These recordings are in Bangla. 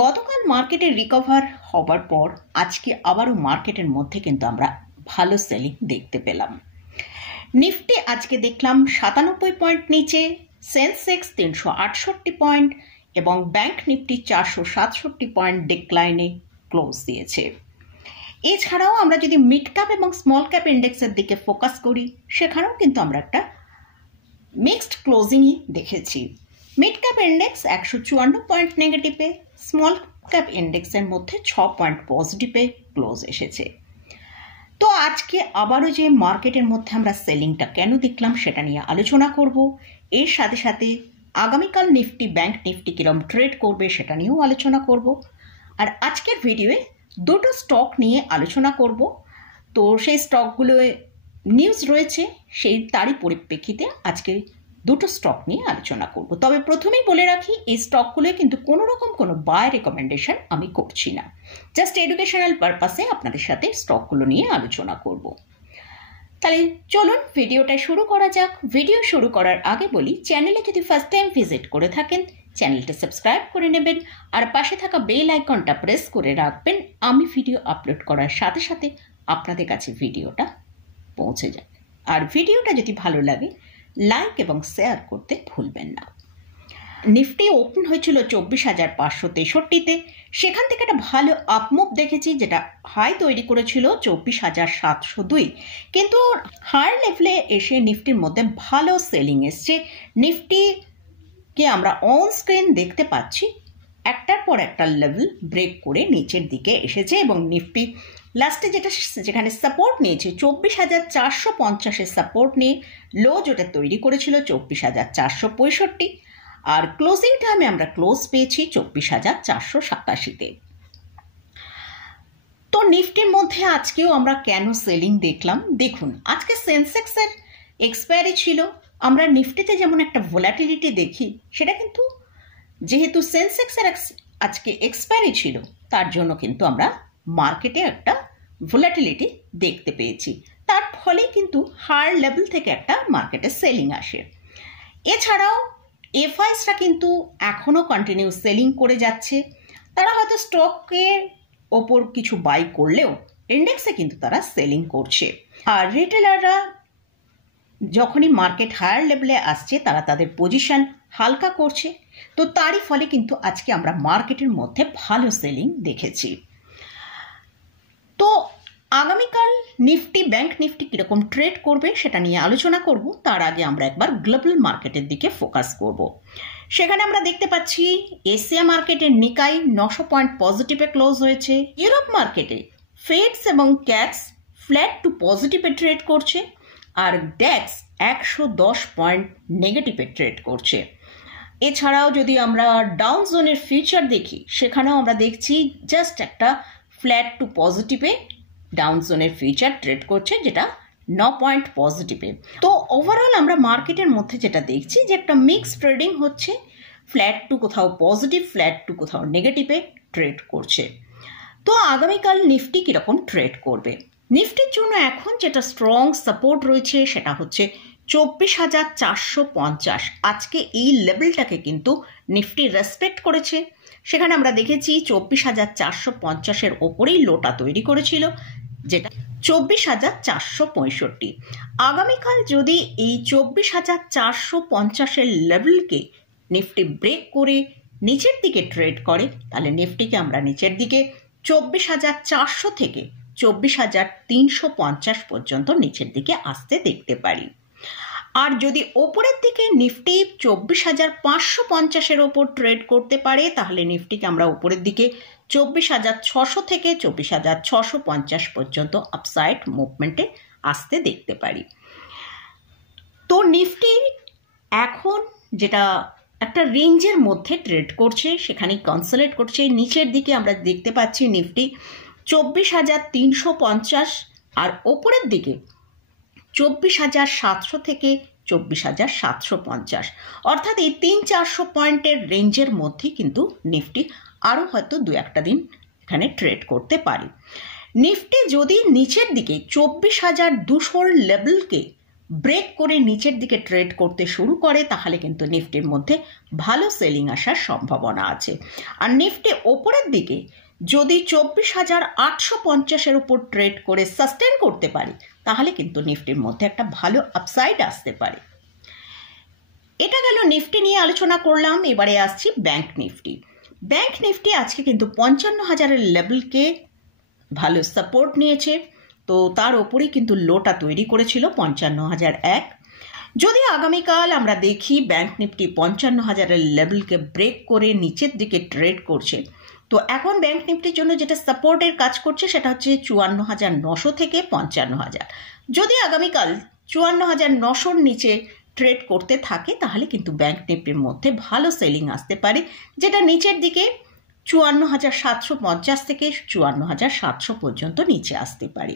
গতকাল মার্কেটে রিকভার হবার পর আজকে আবারও মার্কেটের মধ্যে কিন্তু আমরা ভালো সেলিং দেখতে পেলাম। নিফটি আজকে দেখলাম 97 পয়েন্ট নিচে, সেন্সেক্স 368 পয়েন্ট এবং ব্যাংক নিফটি 467 পয়েন্ট ডিক্লাইনে ক্লোজ দিয়েছে। এছাড়াও আমরা যদি মিড ক্যাপ এবং স্মল ক্যাপ ইন্ডেক্সের দিকে ফোকাস করি, সেখানেও কিন্তু আমরা একটা মিক্সড ক্লোজিংই দেখেছি। মিড ক্যাপ ইন্ডেক্স 154 পয়েন্ট নেগেটিভে, স্মল ক্যাপ ইন্ডেক্সের মধ্যে 6 পয়েন্ট পজিটিভে ক্লোজ এসেছে। তো আজকে আবারও যে মার্কেটের মধ্যে আমরা সেলিংটা কেন দেখলাম সেটা নিয়ে আলোচনা করব। এর সাথে সাথে আগামীকাল নিফটি ব্যাংক নিফটি কিরম ট্রেড করবে সেটা নিয়েও আলোচনা করব। আর আজকের ভিডিওয়ে দুটো স্টক নিয়ে আলোচনা করব। তো সেই স্টকগুলো নিউজ রয়েছে, তারই পরিপ্রেক্ষিতে আজকে দুটো স্টক নিয়ে আলোচনা করব। তবে প্রথমেই বলে রাখি, এই স্টকগুলো কিন্তু কোনো রকম কোনো বাই রেকমেন্ডেশন আমি করছি না, জাস্ট এডুকেশনাল পারপাসে আপনাদের সাথে স্টকগুলো নিয়ে আলোচনা করব। তাহলে চলুন ভিডিওটা শুরু করা যাক। ভিডিও শুরু করার আগে বলি, চ্যানেলে যদি ফার্স্ট টাইম ভিজিট করে থাকেন চ্যানেলটা সাবস্ক্রাইব করে নেবেন আর পাশে থাকা বেল আইকনটা প্রেস করে রাখবেন। আমি ভিডিও আপলোড করার সাথে সাথে আপনাদের কাছে ভিডিওটা পৌঁছে যাবে। আর ভিডিওটা যদি ভালো লাগে লাইক এবং শেয়ার করতে ভুলবেন না। নিফটি ওপেন হয়েছিল 24,563-তে, সেখান থেকে একটা ভালো আপমুভ দেখেছি, যেটা হাই তৈরি করেছিল 24,702। কিন্তু হায়ার লেভেলে এসে নিফটির মধ্যে ভালো সেলিং এসছে। নিফটিকে আমরা অন স্ক্রিন দেখতে পাচ্ছি একটার পর একটা লেভেল ব্রেক করে নিচের দিকে এসেছে এবং নিফটি লাস্টে যেখানে সাপোর্ট নিয়েছে 24,450-এর সাপোর্ট নিয়ে লো যেটা তৈরি করেছিল 24,465, আর ক্লোজিং টাইমে আমরা ক্লোজ পেয়েছি 24,487-তে। তো নিফটির মধ্যে আজকেও আমরা কেন সেলিং দেখলাম দেখুন। আজকে সেন্সেক্সের এক্সপায়ারি ছিল। আমরা নিফটিতে যেমন একটা ভোলাটিলিটি দেখি, সেটা কিন্তু যেহেতু সেন্সেক্সের আজকে এক্সপায়ারি ছিল তার জন্য কিন্তু আমরা মার্কেটে একটা ভোলাটিলিটি দেখতে পেয়েছি। তার ফলে কিন্তু হায়ার লেভেল থেকে একটা মার্কেটে সেলিং আসে। এছাড়াও এফআইসরা কিন্তু এখনও কন্টিনিউ সেলিং করে যাচ্ছে। তারা হয়তো স্টকের ওপর কিছু বাই করলেও ইন্ডেক্সে কিন্তু তারা সেলিং করছে। আর রিটেলাররা যখনই মার্কেট হায়ার লেভেলে আসছে তারা তাদের পজিশন হালকা করছে। তো তারই ফলে কিন্তু আজকে আমরা মার্কেটের মধ্যে ভালো সেলিং দেখেছি। তো আগামীকাল নিফটি ব্যাংক নিফটি কীরকম ট্রেড করবে সেটা নিয়ে আলোচনা করব। তার আগে আমরা একবার গ্লোবাল মার্কেটের দিকে ফোকাস করব। সেখানে আমরা দেখতে পাচ্ছি এশিয়া মার্কেটের নিকাই 900 পয়েন্ট পজিটিভে ক্লোজ হয়েছে। ইউরোপ মার্কেটে ফেডস এবং ক্যাটস ফ্ল্যাট টু পজিটিভে ট্রেড করছে, আর ড্যাক্স 110 পয়েন্ট নেগেটিভে ট্রেড করছে। এছাড়াও যদি আমরা ডাউন জোনের ফিউচার দেখি, সেখানেও আমরা দেখছি জাস্ট একটা ফ্ল্যাট টু পজিটিভে ডাউন জোনের ফিউচার ট্রেড করছে, যেটা 9 পয়েন্ট পজিটিভে। তো ওভারঅল আমরা মার্কেটের মধ্যে যেটা দেখছি যে একটা মিক্স ট্রেডিং হচ্ছে, ফ্ল্যাট টু কোথাও পজিটিভ, ফ্ল্যাট টু কোথাও নেগেটিভে ট্রেড করছে। তো আগামীকাল নিফটি কীরকম ট্রেড করবে? নিফটির জন্য এখন যেটা স্ট্রং সাপোর্ট রয়েছে সেটা হচ্ছে 24,450। আজকে এই লেভেলটাকে কিন্তু নিফটি রেসপেক্ট করেছে। সেখানে আমরা দেখেছি 24,450-এর ওপরেই লোটা তৈরি করেছিল, যেটা 24,465। আগামীকাল যদি এই 24,450-এর লেভেলকে নিফটি ব্রেক করে নিচের দিকে ট্রেড করে, তাহলে নিফটিকে আমরা নিচের দিকে 24,400 থেকে 24,350 পর্যন্ত নিচের দিকে আসতে দেখতে পারি। আর যদি ওপরের দিকে নিফটি 24,550-এর ওপর ট্রেড করতে পারে, তাহলে নিফটিকে আমরা উপরের দিকে 24,600 থেকে 24,650 পর্যন্ত আপসাইড মুভমেন্টে আসতে দেখতে পারি। তো নিফটি এখন যেটা একটা রেঞ্জের মধ্যে ট্রেড করছে, সেখানে কনসোলিডেট করছে। নিচের দিকে আমরা দেখতে পাচ্ছি নিফটি 24,350 আর ওপরের দিকে 24,700 থেকে 24,750, অর্থাৎ এই 300-400 পয়েন্টের রেঞ্জের মধ্যে কিন্তু নিফটি আরও হয়তো 2-1 দিন এখানে ট্রেড করতে পারে। নিফটি যদি নিচের দিকে 24,200 লেভেলকে ব্রেক করে নিচের দিকে ট্রেড করতে শুরু করে তাহলে কিন্তু নিফটির মধ্যে ভালো সেলিং আসার সম্ভাবনা আছে। আর নিফটি ওপরের দিকে যদি 24,850-এর উপর ট্রেড করে সাস্টেন করতে পারে তাহলে কিন্তু নিফটির মধ্যে একটা ভালো আপসাইড আসতে পারে। এটা গেল নিফটি নিয়ে আলোচনা করলাম। এবারে আসছি ব্যাংক নিফটি। ব্যাংক নিফটি আজকে কিন্তু 55,000-এর লেভেলকে ভালো সাপোর্ট নিয়েছে, তো তার ওপরেই কিন্তু লোটা তৈরি করেছিল 55,001। যদি আগামীকাল আমরা দেখি ব্যাংক নিফটি 55,000-এর লেভেলকে ব্রেক করে নিচের দিকে ট্রেড করছে, তো এখন ব্যাংক নিফটির জন্য যেটা সাপোর্টের কাজ করছে সেটা হচ্ছে 54,900 থেকে 55,000। যদি আগামীকাল 54,900-র নিচে ট্রেড করতে থাকে তাহলে কিন্তু ব্যাংক নিফটির মধ্যে ভালো সেলিং আসতে পারে, যেটা নিচের দিকে 54,750 থেকে 54,700 পর্যন্ত নিচে আসতে পারে।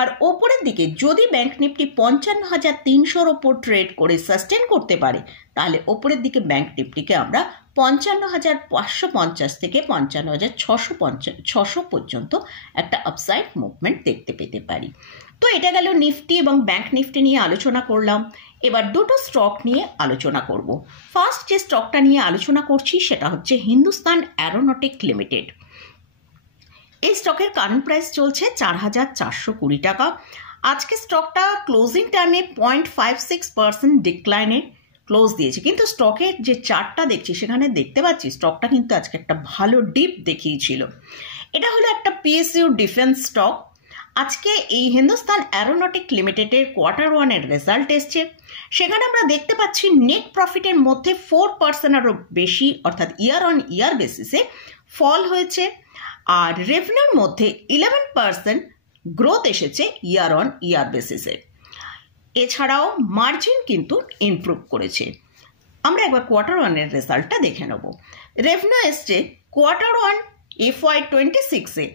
আর ওপরের দিকে যদি ব্যাংক নিফটি 55,300-র ওপর ট্রেড করে সাস্টেন করতে পারে তাহলে ওপরের দিকে ব্যাংক নিফটিকে আমরা 55,550 থেকে 55,600 পর্যন্ত একটা আপসাইড মুভমেন্ট দেখতে পেতে পারি। তো এটা গেল নিফটি এবং ব্যাংক নিফটি নিয়ে আলোচনা করলাম। এবার দুটো স্টক নিয়ে আলোচনা করব। ফার্স্ট যে স্টকটা নিয়ে আলোচনা করছি সেটা হচ্ছে হিন্দুস্তান অ্যারোনটিক লিমিটেড। এই স্টকের কারেন্ট প্রাইস চলছে 4,420 টাকা। আজকে স্টকটা ক্লোজিং টাইমে 0.56% ডিক্লাইনে ক্লোজ দিয়েছে, কিন্তু স্টকের যে চার্টটা দেখছি সেখানে দেখতে পাচ্ছি স্টকটা কিন্তু আজকে একটা ভালো ডিপ দেখিয়েছিল। এটা হলো একটা পিএসইউ ডিফেন্স স্টক। আজকে এই হিন্দুস্তান অ্যারোনটিক লিমিটেডের Q1-এর রেজাল্ট এসছে, সেখানে আমরা দেখতে পাচ্ছি নেট প্রফিটের মধ্যে 4%-এরও বেশি অর্থাৎ ইয়ার অন ইয়ার বেসিসে ফল হয়েছে, আর রেভিনিউর মধ্যে 11% গ্রোথ এসেছে ইয়ার অন ইয়ার বেসিসে। এছাড়াও মার্জিন কিন্তু ইমপ্রুভ করেছে। আমরা একবার Q1-এর রেজাল্টটা দেখে নেব। রেভিনিউ এসছে Q1 FY26-এ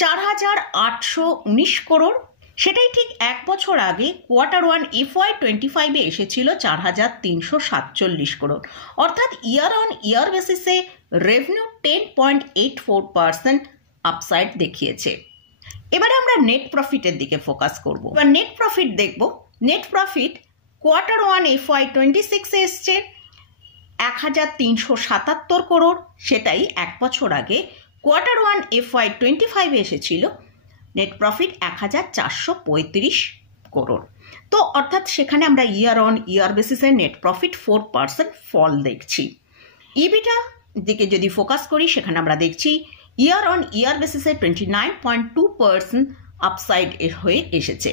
4,819 করোড়, সেটাই ঠিক এক বছর আগে Q1 FY25-এ এসেছিল 4,347 করোড়, অর্থাৎ ইয়ার অন ইয়ার বেসিসে রেভিনিউ 10.84% আপসাইড দেখিয়েছে। এবারে আমরা নেট প্রফিটের দিকে ফোকাস করব। এবার নেট প্রফিট দেখব। নেট প্রফিট Q1 FY26-এ এসছে 1,377 করোড়, সেটাই এক বছর আগে Q1 FY25-এ এসেছিল নেট প্রফিট 1,435 করোড়। তো অর্থাৎ সেখানে আমরা ইয়ার অন ইয়ার বেসিসে নেট প্রফিট 4% ফল দেখছি। ইবিটা দিকে যদি ফোকাস করি সেখানে আমরা দেখছি ইয়ার অন ইয়ার বেসিসে 29.2% আপসাইড হয়ে এসেছে,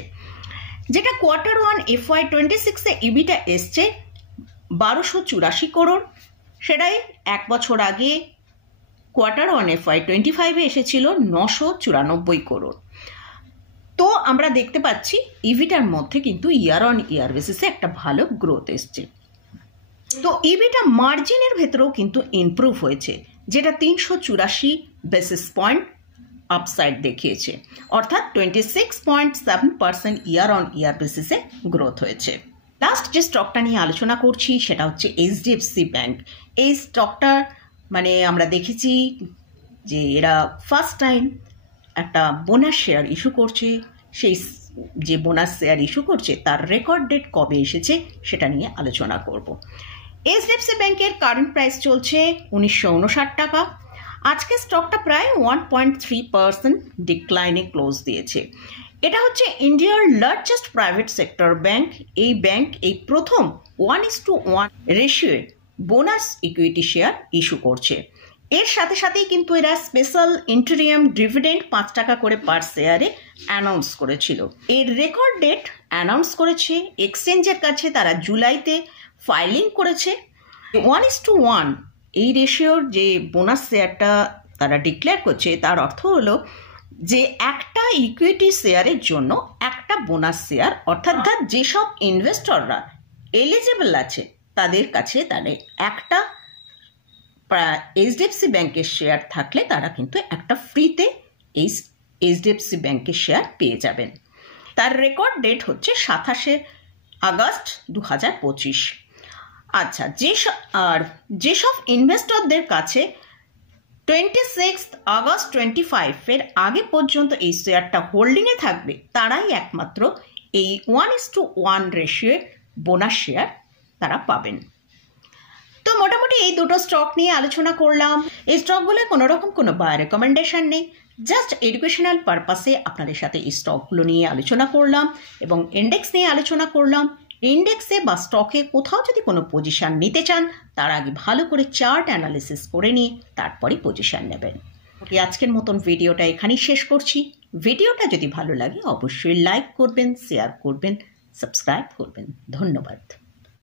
যেটা Q1 FY26-এ ইবিটা এসছে 1,284 করোড়, সেটাই এক বছর আগে Q1 FY25-এ এসেছিল 994 করোড়। তো আমরা দেখতে পাচ্ছি ইবিটার মধ্যে কিন্তু ইয়ার অন ইয়ার বেসিসে একটা ভালো গ্রোথ এসছে। তো ইবিটা মার্জিনের ভেতরেও কিন্তু ইমপ্রুভ হয়েছে, যেটা 384 বেসিস পয়েন্ট আপসাইড দেখিয়েছে, অর্থাৎ 26.7% ইয়ার অন ইয়ার বেসিসে গ্রোথ হয়েছে। লাস্ট যে স্টকটা নিয়ে আলোচনা করছি সেটা হচ্ছে HDFC ব্যাংক। এই স্টকটা মানে আমরা দেখেছি যে এরা ফার্স্ট টাইম একটা বোনাস শেয়ার ইস্যু করছে। সেই যে বোনাস শেয়ার ইস্যু করছে তার রেকর্ড ডেট কবে এসেছে সেটা নিয়ে আলোচনা করব। HDFC ব্যাংকের কারেন্ট প্রাইস চলছে 1,959 টাকা। আজকে স্টকটা প্রায় 1.3% ডিক্লাইনে ক্লোজ দিয়েছে। এটা হচ্ছে ইন্ডিয়ার লার্জেস্ট প্রাইভেট সেক্টর ব্যাংক। এই ব্যাংক এই প্রথম 1:1 রেশিওয়ে বোনাস ইকুইটি শেয়ার ইস্যু করছে। এর সাথে সাথেই কিন্তু এরা স্পেশাল ইন্টারিয়াম ডিভিডেন্ড 5 টাকা করে পার শেয়ারে অ্যানাউন্স করেছিল। এর রেকর্ড ডেট অ্যানাউন্স করেছে এক্সচেঞ্জের কাছে, তারা জুলাইতে ফাইলিং করেছে। 1:1 এই রেশিওর যে বোনাস শেয়ারটা তারা ডিক্লেয়ার করছে তার অর্থ হলো যে একটা ইকুইটি শেয়ারের জন্য একটা বোনাস শেয়ার, অর্থাৎ যেসব ইনভেস্টররা এলিজিবল আছে তাদের কাছে তাদের একটা HDFC ব্যাংকের শেয়ার থাকলে তারা কিন্তু একটা ফ্রিতে এই HDFC ব্যাংকের শেয়ার পেয়ে যাবেন। তার রেকর্ড ডেট হচ্ছে 27 আগস্ট 2025। আচ্ছা, যেসব ইনভেস্টরদের কাছে 26 আগস্ট 25-এর আগে পর্যন্ত এই শেয়ারটা হোল্ডিংয়ে থাকবে তারাই একমাত্র এই 1:1 রেশিওয়ে বোনাস শেয়ার তারা পাবেন। তো মোটামুটি এই দুটো স্টক নিয়ে আলোচনা করলাম। এই স্টকগুলো কোনো রকম কোনো বাই রেকমেন্ডেশন নেই, জাস্ট এডুকেশনাল পারপাসে আপনাদের সাথে এই স্টকগুলো নিয়ে আলোচনা করলাম এবং ইন্ডেক্স নিয়ে আলোচনা করলাম। ইন্ডেক্সে বা স্টকে কোথাও যদি কোনো পজিশান নিতে চান তার আগে ভালো করে চার্ট অ্যানালিসিস করে নিয়ে তারপরে পজিশান নেবেন। আজকের মতন ভিডিওটা এখানেই শেষ করছি। ভিডিওটা যদি ভালো লাগে অবশ্যই লাইক করবেন, শেয়ার করবেন, সাবস্ক্রাইব করবেন। ধন্যবাদ।